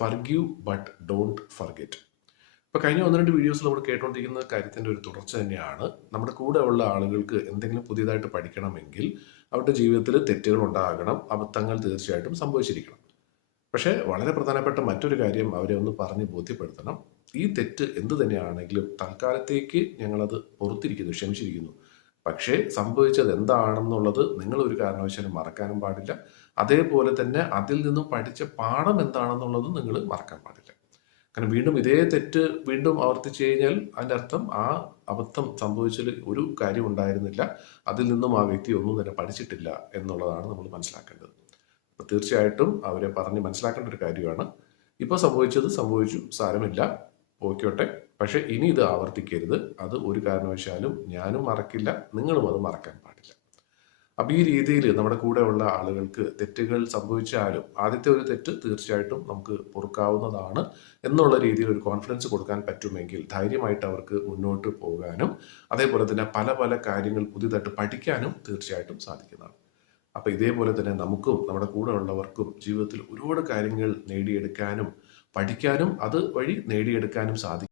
Forgive but don't forget. ഇപ്പോൾ കഴിഞ്ഞ 1-2 വീഡിയോസിൽ നമ്മൾ കേട്ടുകൊണ്ടിരിക്കുന്ന കാര്യത്തിൻ്റെ ഒരു തുടർച്ച തന്നെയാണ്. നമ്മുടെ കൂടെ ഉള്ള ആളുകൾക്ക് എന്തെങ്കിലും പുതിയതായിട്ട് പഠിക്കണമെങ്കിൽ അവരുടെ ജീവിതത്തിൽ തെറ്റുകൾ ഉണ്ടാകണം, അബദ്ധങ്ങൾ തീർച്ചയായിട്ടും സംഭവിച്ചിരിക്കണം. പക്ഷേ വളരെ പ്രധാനപ്പെട്ട മറ്റൊരു കാര്യം അവരെ ഒന്ന് പറഞ്ഞ് ബോധ്യപ്പെടുത്തണം. ഈ തെറ്റ് എന്ത് തന്നെയാണെങ്കിലും തൽക്കാലത്തേക്ക് ഞങ്ങളത് പൊറുത്തിരിക്കുന്നു, ക്ഷമിച്ചിരിക്കുന്നു. പക്ഷേ സംഭവിച്ചത് എന്താണെന്നുള്ളത് നിങ്ങൾ ഒരു കാരണവശാലും മറക്കാനും പാടില്ല. അതേപോലെ തന്നെ അതിൽ നിന്നും പഠിച്ച പാഠം എന്താണെന്നുള്ളത് നിങ്ങൾ മറക്കാൻ പാടില്ല. കാരണം വീണ്ടും ഇതേ തെറ്റ് വീണ്ടും ആവർത്തിച്ചു കഴിഞ്ഞാൽ അതിൻ്റെ അർത്ഥം ആ അബദ്ധം സംഭവിച്ചതിൽ ഒരു കാര്യം ഉണ്ടായിരുന്നില്ല, അതിൽ നിന്നും ആ വ്യക്തി ഒന്നും തന്നെ പഠിച്ചിട്ടില്ല എന്നുള്ളതാണ് നമ്മൾ മനസ്സിലാക്കേണ്ടത്. അപ്പോൾ തീർച്ചയായിട്ടും അവരെ പറഞ്ഞ് മനസ്സിലാക്കേണ്ട ഒരു കാര്യമാണ്, ഇപ്പോൾ സംഭവിച്ചത് സംഭവിച്ചു, സാരമില്ല, പോയിക്കോട്ടെ, പക്ഷേ ഇനി ഇത് ആവർത്തിക്കരുത്. അത് ഒരു കാരണവശാലും ഞാനും മറക്കില്ല, നിങ്ങളും അത് മറക്കാൻ പാടില്ല. അപ്പോൾ ഈ രീതിയിൽ നമ്മുടെ കൂടെ ഉള്ള ആളുകൾക്ക് തെറ്റുകൾ സംഭവിച്ചാലും ആദ്യത്തെ ഒരു തെറ്റ് തീർച്ചയായിട്ടും നമുക്ക് പൊറുക്കാവുന്നതാണ് എന്നുള്ള രീതിയിൽ ഒരു കോൺഫിഡൻസ് കൊടുക്കാൻ പറ്റുമെങ്കിൽ ധൈര്യമായിട്ട് അവർക്ക് മുന്നോട്ട് പോകാനും അതേപോലെ തന്നെ പല പല കാര്യങ്ങൾ പുതിയതായിട്ട് പഠിക്കാനും തീർച്ചയായിട്ടും സാധിക്കുന്നതാണ്. അപ്പോൾ ഇതേപോലെ തന്നെ നമുക്കും നമ്മുടെ കൂടെ ഉള്ളവർക്കും ജീവിതത്തിൽ ഒരുപാട് കാര്യങ്ങൾ നേടിയെടുക്കാനും പഠിക്കാനും അത് വഴി നേടിയെടുക്കാനും സാധിക്കും.